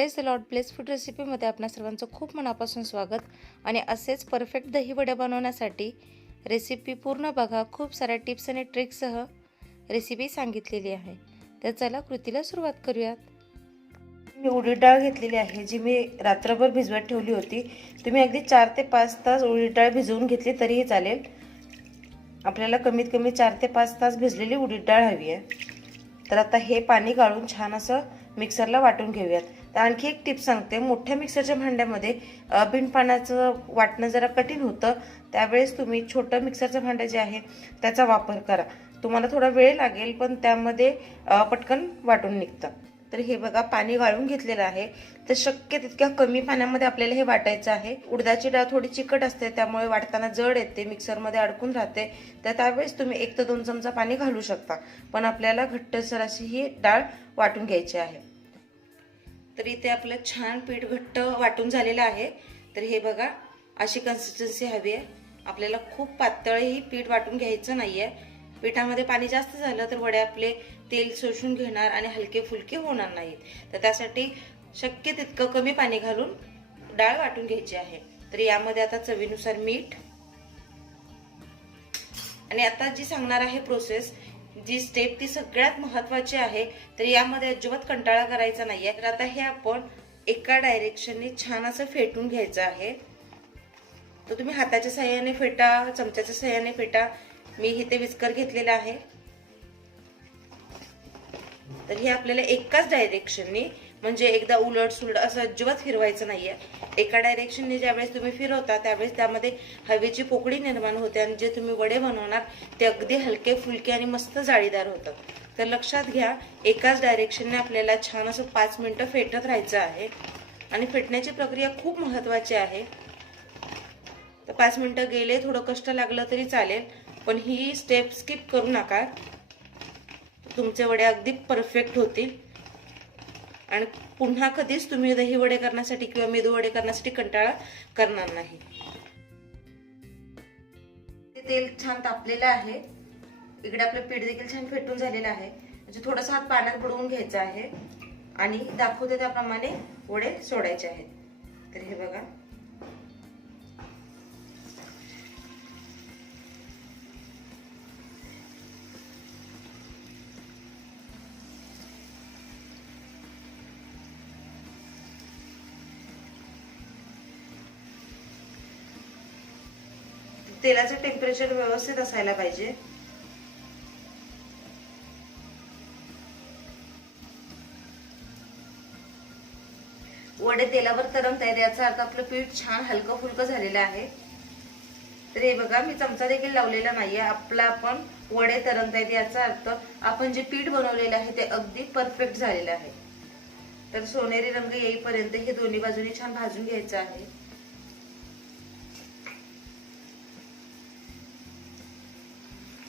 Praise the Lord place food रेसिपीमध्ये आपणा सर्वांचं खूप मनापासून स्वागत. आणि असेच परफेक्ट दही वडे बनवण्यासाठी रेसिपी पूर्ण बघा. खूप साऱ्या टिप्स आणि ट्रिक्ससह रेसिपी सांगितलेली आहे. तर चला कृतीला सुरुवात करूयात. मी उडीद डाळ घेतलेली आहे, जी मी रात्रभर भिजवत ठेवली होती. तुम्ही अगदी 4 ते 5 तास उडीद डाळ भिजवून घेतली तरीही चालेल. आपल्याला कमीत कमी 4 ते 5 तास भिजलेली उडीद डाळ हवी आहे. तर आता हे पाणी गाळून छान असं मिक्सरला वाटून घेऊयात. तर आणखी एक टिप सांगते. मोठ्या मिक्सरच्या भांड्यामध्ये बिन पाण्याचं वाटणं जरा कठीण होतं, त्यावेळेस तुम्ही छोटं मिक्सरचं भांडं जे आहे त्याचा वापर करा. तुम्हाला थोडा वेळ लागेल, पण त्यामध्ये पटकन वाटून निघतं. तर हे बघा, पाणी गाळून घेतलेलं आहे. तर शक्य तितक्या कमी पाण्यामध्ये आपल्याला हे वाटायचं आहे. उडदाची डाळ थोडी चिकट असते, त्यामुळे वाटताना जड येते, मिक्सरमध्ये अडकून राहते. तर त्यावेळेस तुम्ही 1 ते 2 चमचा पाणी घालू शकता, पण आपल्याला घट्टसर अशी ही डाळ वाटून घ्यायची आहे. तर इथे आपलं छान पीठ घट्ट वाटून झालेलं आहे. तर हे बघा, अशी कन्सिस्टन्सी हवी आहे आपल्याला. खूप पातळही पीठ वाटून घ्यायचं नाहीये. पिठामध्ये पाणी जास्त झालं तर वडे आपले तेल शोषून घेणार आणि हलके फुलके होणार नाहीत. तर त्यासाठी शक्य तितकं कमी पाणी घालून डाळ वाटून घ्यायची आहे. तर यामध्ये आता चवीनुसार मीठ, आणि आता जी सांगणार आहे प्रोसेस, जी स्टेप, ती सगळ्यात महत्त्वाची आहे. तर यामध्ये अजिबात कंटाळा करायचा नाहीये. तर आता हे आपण एका डायरेक्शनने छान असं फेटून घ्यायचं आहे. तर तुम्ही हाताच्या साहाय्याने फेटा, चमच्याच्या साहाय्याने फेटा. मी इथे विस्कर घेतलेला आहे. तर हे आपल्याला एकाच डायरेक्शनने, म्हणजे एकदा उलट सुलट असं अजिबात फिरवायचं नाहीये. एका डायरेक्शनने ज्यावेळेस तुम्ही फिरवता त्यावेळेस त्यामध्ये हवेची पोकळी निर्माण होते, आणि जे तुम्ही वडे बनवणार ते अगदी हलके फुलके आणि मस्त जाळीदार होतात. तर लक्षात घ्या, एकाच डायरेक्शनने आपल्याला छान असं 5 मिनिटं फेटत राहायचं आहे. आणि फेटण्याची प्रक्रिया खूप महत्त्वाची आहे. तर 5 मिनिटं गेले, थोडं कष्ट लागलं तरी चालेल, पण ही स्टेप स्किप करू नका. तुमचे वडे अगदी परफेक्ट होतील आणि पुन्हा कधीच तुम्ही दही वडे करण्यासाठी किंवा मेदू वडे करण्यासाठी कंटाळा करणार नाही. तेल छान तापलेलं आहे. इकडे आपलं पीठ देखील छान फेटून झालेलं आहे. म्हणजे थोडासा हात पाण्यात बुडवून घ्यायचा आहे आणि दाखवते त्याप्रमाणे वडे सोडायचे आहेत. तर हे बघा, तेलाचं टेम्परेचर व्यवस्थित असायला पाहिजे. वडे तेलावर तरंगत आहेत, याचा अर्थ आपलं पीठ छान हलकं फुलकं झालेलं आहे. तर हे बघा, मी चमचा देखील लावलेला नाहीये. आपण वडे तरंगत आहेत, याचा अर्थ आपण जे पीठ बनवलेलं आहे ते अगदी परफेक्ट झालेलं आहे. तर सोनेरी रंग येईपर्यंत हे दोन्ही बाजूने छान भाजून घ्यायचं आहे.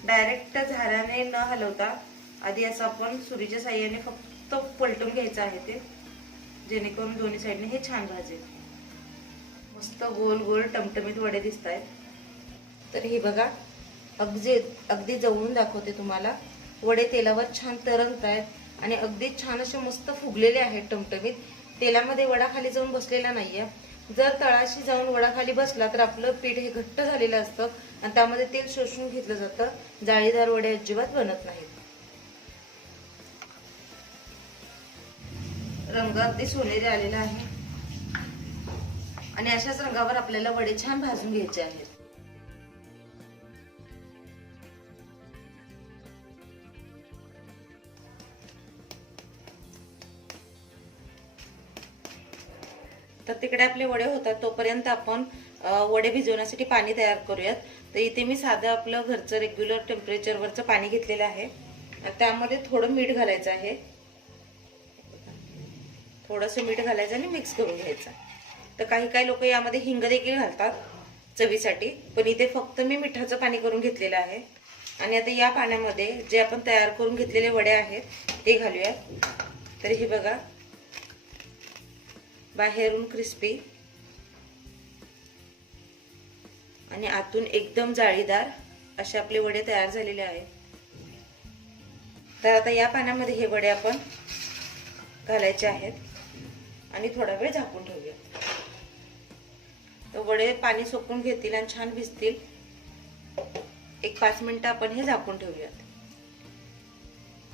डायरेक्ट झाऱ्याने न हलवता आधी असं आपण सुरीच्या साहाय्याने फक्त पलटून घ्यायचं आहे, ते जेणेकरून दोन्ही साईडने हे छान भाजेल. मस्त गोल गोल टमटमीत वडे दिसत आहेत. तर हे बघा, अगदी जवळून दाखवते तुम्हाला. वडे तेलावर छान तरंगत आहेत आणि अगदी छान असे मस्त फुगलेले आहेत टमटमीत. तेलामध्ये वडा खाली जाऊन बसलेला नाहीये. जर तळाशी जाऊन वडा खाली बसला तर आपलं पीठ हे घट्ट झालेलं असतं आणि त्यामध्ये तेल शोषून घेतलं जातं. जाळीदार वडे अजिबात बनत नाहीत. रंग अगदी सोनेरी आलेला आहे आणि अशाच रंगावर आपल्याला वडे छान भाजून घ्यायचे आहेत. तर तिकडे आपले वडे होतात, तोपर्यंत आपण वडे भिजवण्यासाठी पाणी तयार करूयात. तर इथे मी साधं आपलं घरचं रेग्युलर टेम्परेचरवरचं पाणी घेतलेलं आहे. त्यामध्ये थोडं मीठ घालायचं आहे. थोडंसं मीठ घालायचं आणि मिक्स करून घ्यायचं. तर काही लोक यामध्ये हिंग देखील घालतात चवीसाठी, पण इथे फक्त मी मिठाचं पाणी करून घेतलेलं आहे. आणि आता या पाण्यामध्ये जे आपण तयार करून घेतलेले वडे आहेत ते घालूयात. तर हे बघा, बाहेरून क्रिस्पी आणि आतून एकदम जाळीदार असे आपले वडे तयार झालेले आहेत. तर आता या पाण्यामध्ये हे वडे आपण घालायचे आहेत. आणि थोडा वेळ झाकून ठेवूया. तर वडे पाणी सोकून घेतील आणि छान भिजतील. एक 5 मिनिटं आपण हे झाकून ठेवूयात.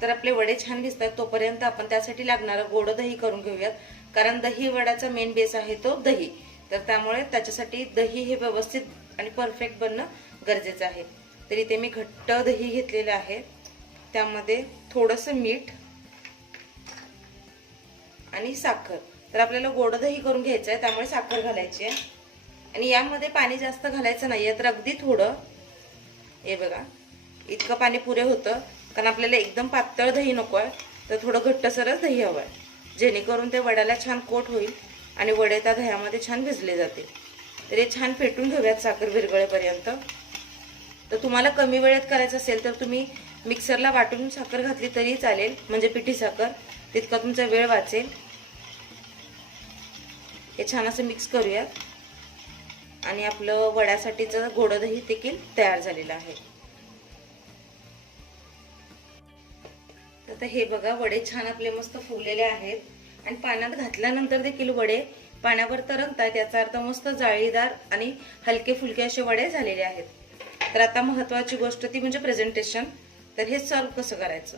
तर आपले वडे छान भिजतात तोपर्यंत आपण त्यासाठी लागणारं गोड दही करून घेऊयात. कारण दही वड्याचा मेन बेस आहे तो दही. तर त्यामुळे त्याच्यासाठी दही हे व्यवस्थित आणि परफेक्ट बनणं गरजेचं आहे. तर इथे मी घट्ट दही घेतलेलं आहे. त्यामध्ये थोडंसं मीठ आणि साखर. तर आपल्याला गोड दही करून घ्यायचं आहे त्यामुळे साखर घालायची आहे. आणि यामध्ये पाणी जास्त घालायचं नाहीये, तर अगदी थोडं. हे बघा इतकं पाणी पुरे होतं. कारण आपल्याला एकदम पातळ दही नको आहे, तर थोडं घट्टसरच दही हवं आहे, जेणेकरून ते वड्याला छान कोट होईल आणि वडे त्या दह्यामध्ये छान भिजले जातील. तर हे छान फेटून घेऊयात साखर विरघळेपर्यंत. तर तुम्हाला कमी वेळेत करायचं असेल तर तुम्ही मिक्सरला वाटून साखर घातली तरी चालेल, म्हणजे पिठी साखर, तितका तुमचा वेळ वाचेल. हे छान असं मिक्स करूयात आणि आपलं वड्यासाठीचं गोड दही देखील तयार झालेलं आहे. आता हे बघा वडे छान आपले मस्त फुगलेले आहेत आणि पाण्यात घातल्यानंतर देखील वडे पाण्यावर तरंगतात. याचा अर्थ मस्त जाळीदार आणि हलके फुलके असे वडे झालेले आहेत. तर आता महत्त्वाची गोष्ट ती म्हणजे प्रेझेंटेशन. तर हे सर्व कसं करायचं.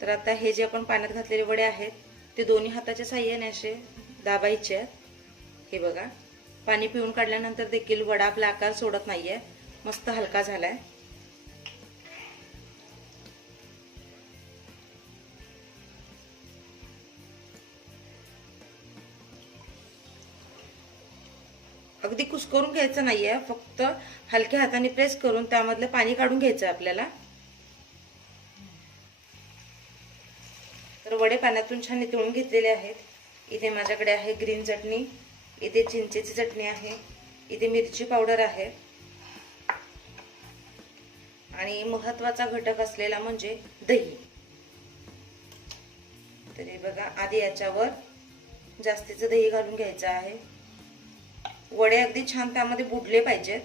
तर आता हे जे आपण पाण्यात घातलेले वडे आहेत ते दोन्ही हाताच्या साहाय्याने असे दाबायचे आहेत. हे बघा पाणी पिऊन काढल्यानंतर देखील वडा आपला आकार सोडत नाहीये, मस्त हलका झालाय. अगदी कुस्करून घ्यायचं नाहीये, फक्त हलक्या हाताने प्रेस करून त्यामधलं पाणी काढून घ्यायचं आपल्याला. तर वडे पाण्यातून छान नितळून घेतलेले आहेत. इथे माझ्याकडे आहे ग्रीन चटणी, इथे चिंचेची चटणी आहे, इथे मिरची पावडर आहे आणि महत्त्वाचा घटक असलेला म्हणजे दही. तर हे बघा आधी याच्यावर जास्तीचं दही घालून घ्यायचं आहे. वडे अगदी छान त्यामध्ये बुडले पाहिजेत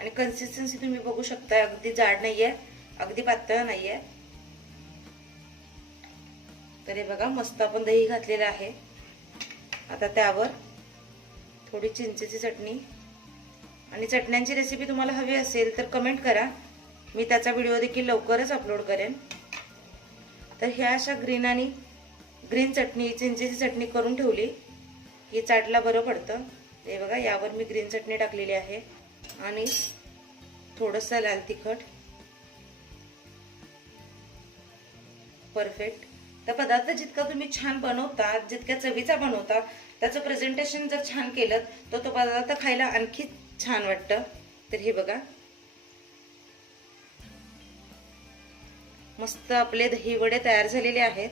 आणि कन्सिस्टन्सी तुम्ही बघू शकता, अगदी जाड नाहीये, अगदी पातळ नाहीये. तर हे बघा मस्त आपण दही घातलेलं आहे. आता त्यावर थोडी चिंचेची चटणी. आणि चटण्यांची रेसिपी तुम्हाला हवी असेल तर कमेंट करा, मी त्याचा व्हिडिओ देखील लवकरच अपलोड करेन. तर ह्या अशा ग्रीन चटणी, चिंचेची चटणी करून ठेवली की चाटला बरं पडतं. हे बघा यावर मी ग्रीन चटणी टाकलेली आहे आणि थोडंसं लाल तिखट. परफेक्ट. तर पदार्थ जितका तुम्ही छान बनवता, जितक्या चवीचा बनवता, त्याचं प्रेझेंटेशन जर छान केलं तर तो पदार्थ खायला आणखी छान वाटतं. तर हे बघा मस्त आपले दही वडे तयार झालेले आहेत.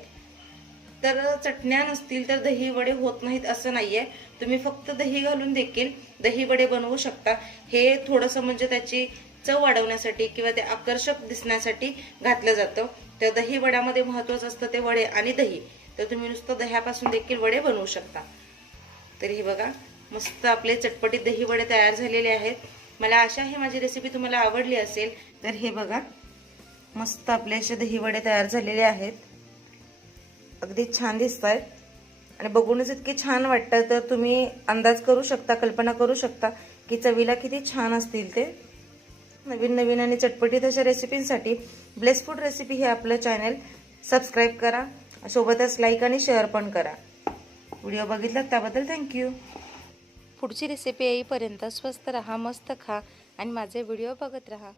तर चटण्या नसतील तर दही वडे होत नाहीत असं नाहीये. तुम्ही फक्त दही घालून देखील दही वडे बनवू शकता. हे थोडंसं म्हणजे त्याची चव वाढवण्यासाठी किंवा ते आकर्षक दिसण्यासाठी घातलं जातं. तर दही वड्यामध्ये महत्त्वाचं असतं ते वडे आणि दही. तर तुम्ही नुसतं दह्यापासून देखील वडे बनवू शकता. तर हे बघा मस्त आपले चटपटीत दही वडे तयार झालेले आहेत. मला आशा आहे माझी रेसिपी तुम्हाला आवडली असेल. तर हे बघा मस्त आपले असे दही वडे तयार झालेले आहेत. अगदी छान दिसत आहेत आणि बघूनच इतके छान वाटतं. तर तुम्ही अंदाज करू शकता, कल्पना करू शकता की चवीला किती छान असतील ते. नवीन नवीन आणि चटपटीत अशा रेसिपींसाठी ब्लेस फूड रेसिपी हे आपलं चॅनल सबस्क्राईब करा, सोबतच लाईक आणि शेअर पण करा. व्हिडिओ बघितला त्याबद्दल थँक्यू. पुढची रेसिपी येईपर्यंत स्वस्त रहा, मस्त खा आणि माझे व्हिडिओ बघत रहा.